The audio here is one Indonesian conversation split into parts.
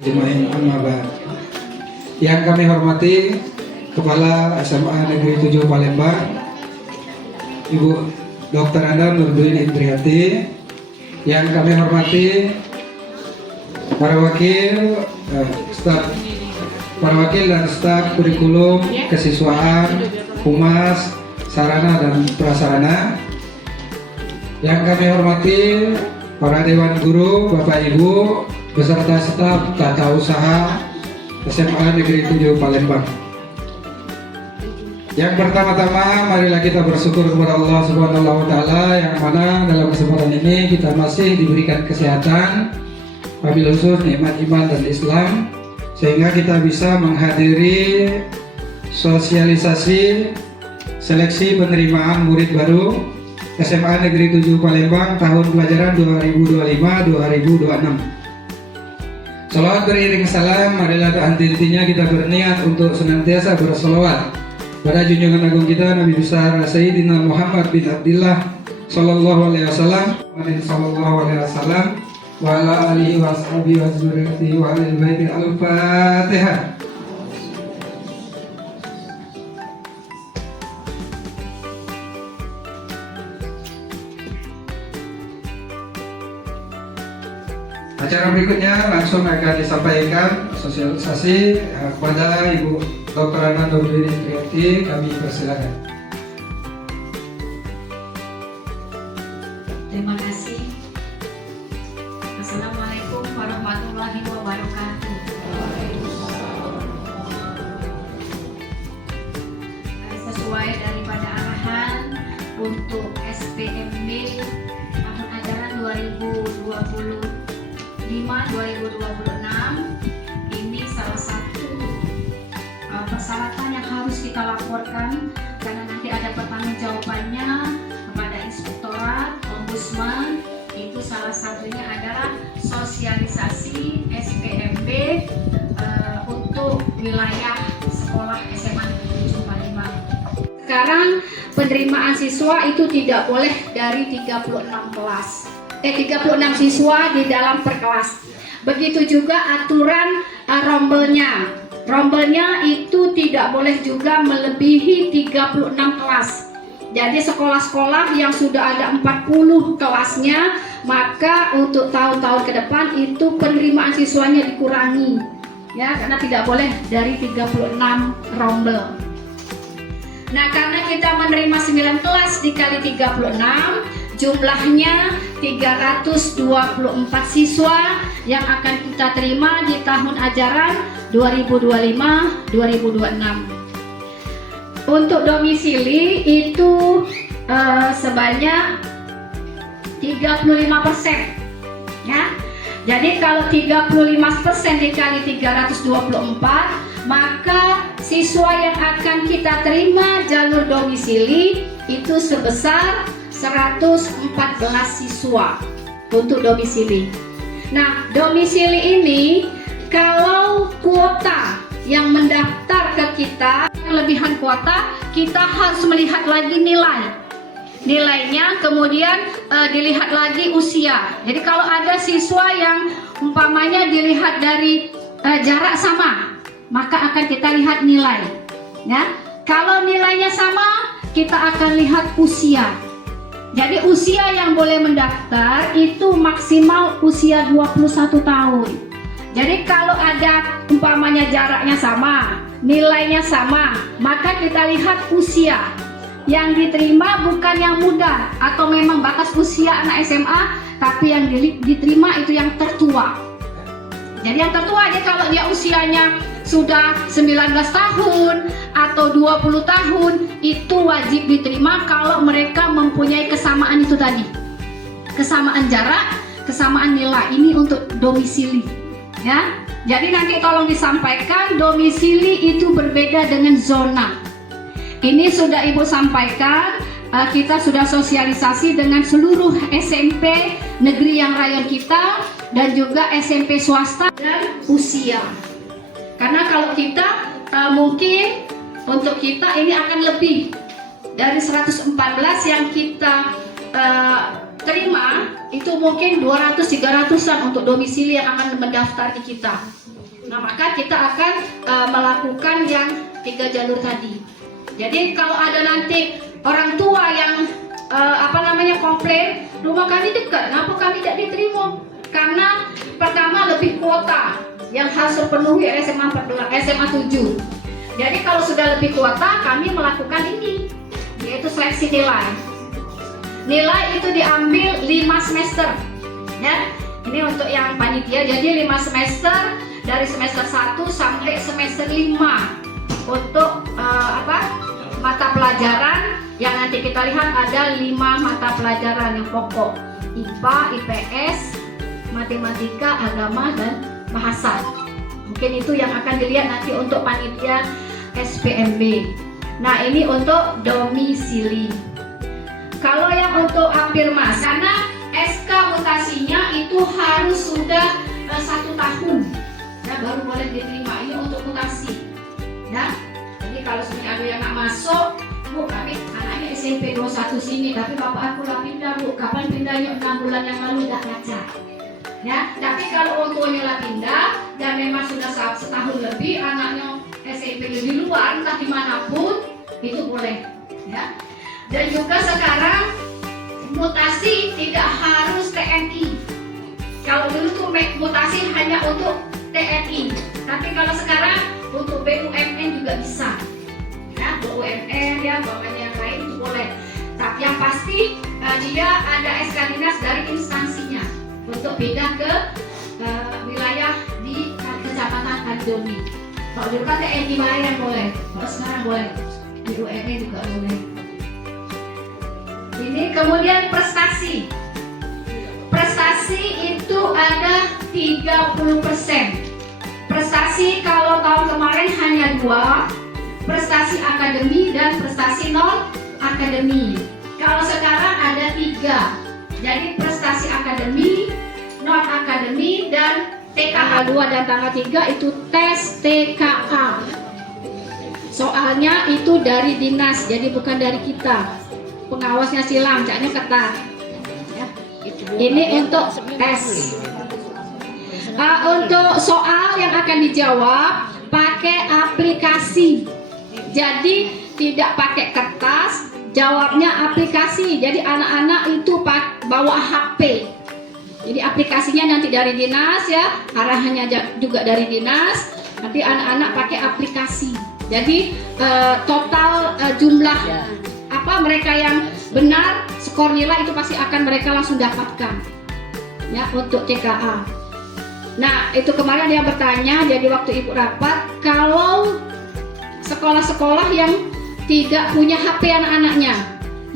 Jemaah Amma. Yang kami hormati Kepala SMA Negeri 7 Palembang, Ibu Dr. Anda Nurdin Indriati. Yang kami hormati para wakil dan staf kurikulum, kesiswaan, humas, sarana dan prasarana. Yang kami hormati para dewan guru, Bapak Ibu, beserta staf tata usaha SMA Negeri 7 Palembang. Yang pertama-tama, marilah kita bersyukur kepada Allah Subhanahu wa Ta'ala, yang mana dalam kesempatan ini kita masih diberikan kesehatan, wabil khusus nikmat iman dan Islam, sehingga kita bisa menghadiri sosialisasi seleksi penerimaan murid baru SMA Negeri 7 Palembang tahun pelajaran 2025-2026. Salawat beriring salam, marilah henti-hentinya kita berniat untuk senantiasa berselawat pada junjungan agung kita Nabi besar Sayyidina Muhammad bin Abdullah sallallahu alaihi wasallam wa ala alihi wa ashabihi wa dzurriyyatihi wa ahli baiti. Al-Fatihah. Acara berikutnya langsung akan disampaikan sosialisasi kepada Ibu Dr. Ana Nurdin Indriati. Kami persilakan. Terima kasih. Assalamualaikum warahmatullahi wabarakatuh. Sesuai daripada arahan untuk SPMB tahun ajaran 2025-2026, ini salah satu persyaratan yang harus kita laporkan, karena nanti ada pertanggungjawabannya kepada Inspektorat, Ombudsman. Itu salah satunya adalah sosialisasi SPMB untuk wilayah sekolah SMA Negeri 7 Palembang. Sekarang penerimaan siswa itu tidak boleh dari 36 siswa di dalam per kelas. Begitu juga aturan rombelnya. Rombelnya itu tidak boleh juga melebihi 36 kelas. Jadi sekolah-sekolah yang sudah ada 40 kelasnya, maka untuk tahun-tahun ke depan itu penerimaan siswanya dikurangi. Ya, karena tidak boleh dari 36 rombel. Nah, karena kita menerima 9 kelas dikali 36, jumlahnya 324 siswa yang akan kita terima di tahun ajaran 2025-2026. Untuk domisili itu sebanyak 35%, ya. Jadi kalau 35% dikali 324, maka siswa yang akan kita terima jalur domisili itu sebesar 114 siswa untuk domisili. Nah, domisili ini kalau kuota yang mendaftar ke kita kelebihan kuota, kita harus melihat lagi nilainya, kemudian dilihat lagi usia. Jadi kalau ada siswa yang umpamanya dilihat dari jarak sama, maka akan kita lihat nilai, ya. Kalau nilainya sama, kita akan lihat usia. Jadi usia yang boleh mendaftar itu maksimal usia 21 tahun. Jadi kalau ada umpamanya jaraknya sama, nilainya sama, maka kita lihat usia. Yang diterima bukan yang muda atau memang batas usia anak SMA, tapi yang diterima itu yang tertua. Jadi yang tertua dia kalau dia usianya sudah 19 tahun atau 20 tahun itu wajib diterima kalau mereka mempunyai kesamaan itu tadi. Kesamaan jarak, kesamaan nilai. Ini untuk domisili, ya. Jadi nanti tolong disampaikan domisili itu berbeda dengan zona. Ini sudah Ibu sampaikan, kita sudah sosialisasi dengan seluruh SMP negeri yang rayon kita dan juga SMP swasta dan usia. Karena kalau kita mungkin untuk kita ini akan lebih dari 114 yang kita terima, itu mungkin 200-300an untuk domisili yang akan mendaftar di kita. Nah, maka kita akan melakukan yang 3 jalur tadi. Jadi kalau ada nanti orang tua yang komplain, rumah kami dekat, kenapa kami tidak diterima? Karena pertama lebih kuota yang harus terpenuhi SMA 7. Jadi kalau sudah lebih kuota, kami melakukan ini, yaitu seleksi nilai. Nilai itu diambil 5 semester, ya. Ini untuk yang panitia, jadi 5 semester dari semester 1 sampai semester 5 untuk mata pelajaran yang nanti kita lihat ada 5 mata pelajaran yang pokok: IPA, IPS, matematika, agama, dan bahasa. Mungkin itu yang akan dilihat nanti untuk panitia SPMB. Nah, ini untuk domisili. Kalau yang untuk afirmasi, karena SK mutasinya itu harus sudah 1 tahun, ya, baru boleh diterima. Ini untuk mutasi, ya. Jadi kalau sebenarnya ada yang nggak masuk, Bu, kami anaknya SMP 21 sini, tapi bapak aku udah pindah, Bu. Kapan pindahnya? 6 bulan yang lalu udah ngajar. Ya, tapi kalau orang tuanya lah pindah dan memang sudah setahun lebih, anaknya SMP di luar, entah dimanapun, itu boleh, ya. Dan juga sekarang mutasi tidak harus TNI. Kalau dulu tuh mutasi hanya untuk TNI, tapi kalau sekarang untuk BUMN juga bisa, ya. BUMN, ya, pokoknya yang lain itu boleh. Tapi yang pasti dia ada SK dinas dari instansinya untuk pindah ke wilayah di Kecamatan Kalidoni. Kalau dulu kan TNI yang boleh, kalau sekarang boleh, BUMN juga boleh. Ini kemudian prestasi. Prestasi itu ada 30%. Prestasi kalau tahun kemarin hanya 2, prestasi akademi dan prestasi non akademi. Kalau sekarang ada 3. Jadi prestasi akademi, non akademi, dan TKA 2 dan tanggal 3 itu tes TKA. Soalnya itu dari dinas, jadi bukan dari kita. Pengawasnya silang, caknya ketat. Ya. Ini untuk tes. Untuk soal yang akan dijawab pakai aplikasi. Jadi tidak pakai kertas, jawabnya aplikasi. Jadi anak-anak itu bawa HP. Jadi aplikasinya nanti dari dinas, ya, arahannya juga dari dinas. Nanti anak-anak pakai aplikasi. Jadi total jumlah mereka yang benar skor nilai itu pasti akan mereka langsung dapatkan, ya, untuk TKA. Nah, itu kemarin ada yang bertanya, jadi waktu ibu rapat, kalau sekolah-sekolah yang tidak punya HP anak-anaknya,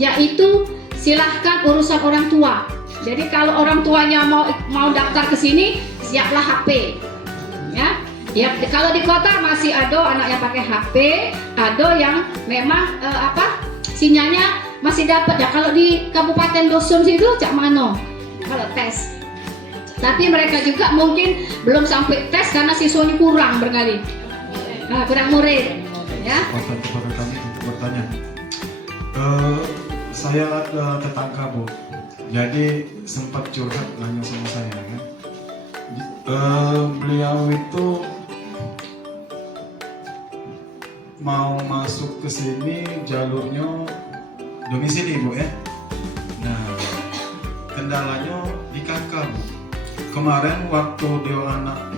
yaitu silahkan urusan orang tua. Jadi kalau orang tuanya mau daftar ke sini, siaplah HP, ya. Ya, kalau di kota masih ada anak yang pakai HP, ada yang memang sinyalnya masih dapat, ya. Kalau di Kabupaten Dosun situ cak mano kalau tes. Tapi mereka juga mungkin belum sampai tes karena siswanya kurang berkali. Kurang murid, ya. Kepada kami untuk bertanya. Saya ada tetangga, Bu. Jadi sempat curhat nanya sama saya, kan. Beliau itu mau masuk ke sini jalurnya domisili, Bu, ya. Nah, kendalanya di kakak, Bu. Kemarin waktu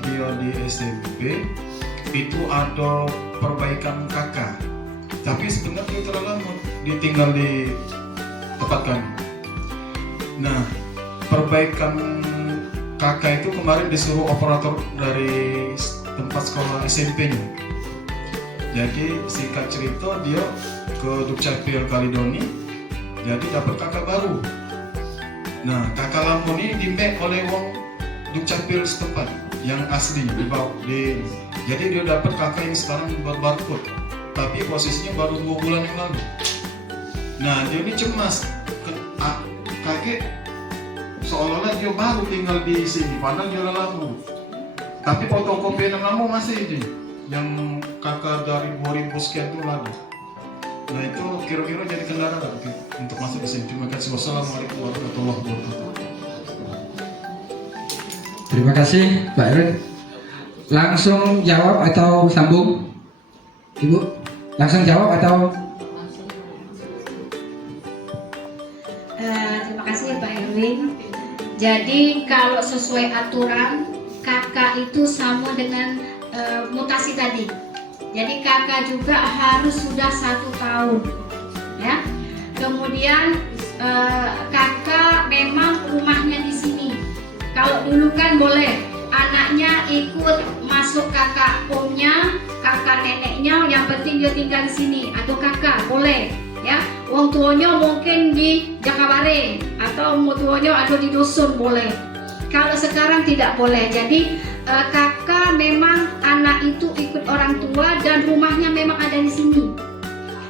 dia di SMP itu ada perbaikan kakak, tapi sebenarnya dia terlalu lama ditinggal di tempat kami. Nah, perbaikan kakak itu kemarin disuruh operator dari tempat sekolah SMP-nya. Jadi singkat cerita dia ke Dukcapil Kalidoni, jadi dapat kakak baru. Nah, kakak lama ini di-make oleh wong Dukcapil setempat yang asli jadi dia dapat kakak yang sekarang barcode, tapi posisinya baru 2 bulan yang lalu. Nah, dia ini cemas, kaget seolah-olah dia baru tinggal di sini, padahal dia lama. Tapi fotokopi yang lama masih ini, yang kakak dari 2000 sekian itu lalu. Nah, itu kira-kira jadi kendala untuk masuk di sini. Terima kasih. Wassalamualaikum warahmatullahi wabarakatuh. Terima kasih, Pak Erwin. Langsung jawab atau sambung? Ibu, langsung jawab atau? Terima kasih Pak Erwin. Jadi kalau sesuai aturan kakak itu sama dengan mutasi tadi. Jadi kakak juga harus sudah 1 tahun, ya. Kemudian kakak memang rumahnya di sini. Kalau dulu kan boleh anaknya ikut masuk kakak omnya, kakak neneknya, yang penting dia tinggal di sini, atau kakak boleh, ya. Wong tuanya mungkin di Jakabare atau wong tuanya ada di dusun boleh. Kalau sekarang tidak boleh. Jadi kakak memang anak itu ikut orang tua dan rumahnya memang ada di sini.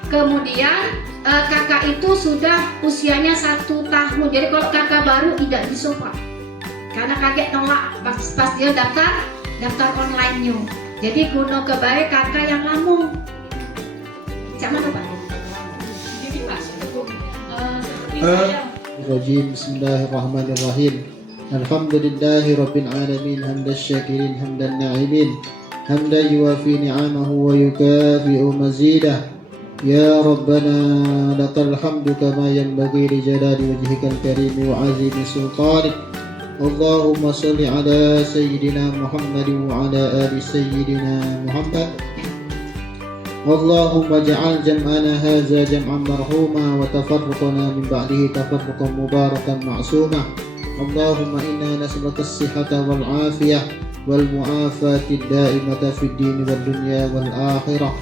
Kemudian kakak itu sudah usianya 1 tahun. Jadi kalau kakak baru tidak di sofa. Karena kaget nolak pas dia daftar online-nya. Jadi kuno kebaik kakak yang lamun. Cak mana Pak? Ini Pak. Bismillahirrahmanirrahim. Alhamdulillahi rabbil alamin hamdan syakirin hamdan na'imin hamdan yuwafi ni'amahu wa yukafi'u mazidah. Ya Rabbana lakal hamdu kama yanbaghi li jalali wajhikal karim wa azimi sultanik. Allahumma salli ala sayyidina Muhammad wa ala ali sayyidina Muhammad. Allahumma ja'al jam'ana hadza jam'an marhuma wa tafarruqana min ba'dihi tafarruqan mubarakan ma'suma. Allahumma inna nas'aluka as-sihhata wal 'afiyah wal mu'afati ad-da'imata fid din wal dunya wal akhirah.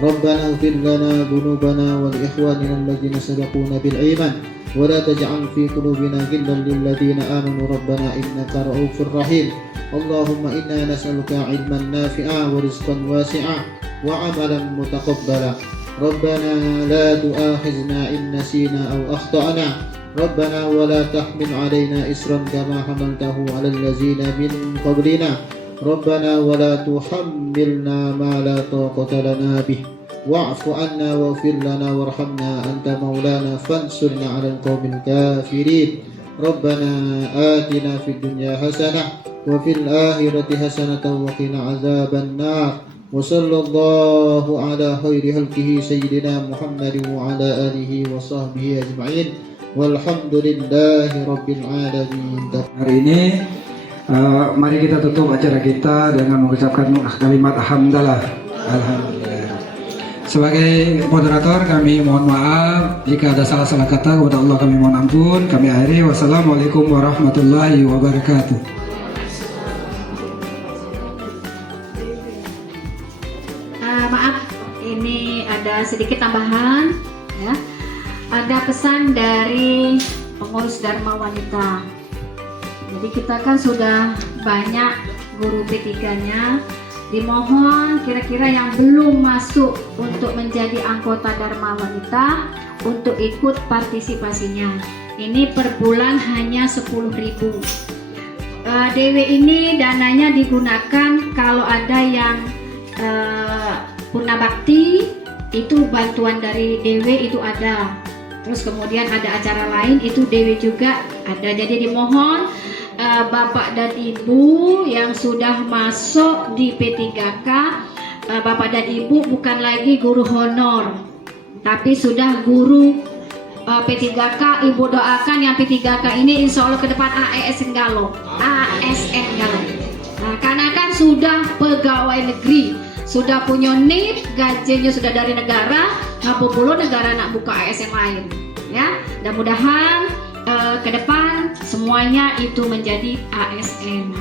Rabbana ighfir lana dhunubana wa li ikhwanina alladhina sabaquna bil iman wa la taj'al fi qulubina ghillan lil ladzina amanu rabbana innaka ra'ufur rahim. Allahumma inna nas'aluka 'ilman nafi'a wa rizqan wasi'a wa 'amalan mutaqabbala. Rabbana la tu'akhizna in nasina aw akhta'na. Rabbana wa la tahmil 'alaina isran kama hamaltahu 'alal ladzina min qablina. Rabbana wa la tuhammilna ma la taqata lana bih. Wa'fu 'anna waghfir lana warhamna anta maulana fansurna 'alal qaumil kafirin. Rabbana atina fid dunya hasanah wa fil akhirati hasanatan wa qina 'adzaban nar. Wa sallallahu ala khairi khalqihi sayyidina Muhammadin wa ala alihi wa sahbihi ajma'in. Walhamdulillahi rabbil alamin. Hari ini mari kita tutup acara kita dengan mengucapkan kalimat alhamdulillah. Alhamdulillah. Sebagai moderator kami mohon maaf jika ada salah-salah kata, kepada Allah kami mohon ampun. Kami akhiri, wassalamualaikum warahmatullahi wabarakatuh. Maaf, ini ada sedikit tambahan, ya. Ada pesan dari pengurus Dharma Wanita. Jadi kita kan sudah banyak guru P3-nya. Dimohon kira-kira yang belum masuk untuk menjadi anggota Dharma Wanita untuk ikut partisipasinya. Ini per bulan hanya 10.000. DW ini dananya digunakan kalau ada yang Purna Bakti, itu bantuan dari DW itu ada. Terus kemudian ada acara lain itu DW juga ada. Jadi dimohon Bapak dan Ibu yang sudah masuk di P3K, Bapak dan Ibu bukan lagi guru honor, tapi sudah guru P3K. Ibu doakan yang P3K ini insya Allah ke depan ASN Galuh. Nah, karena kan sudah pegawai negeri, sudah punya NIP, gajinya sudah dari negara, ngapa pula negara nak buka ASN lain, ya. Mudah-mudahan ke depan semuanya itu menjadi ASN.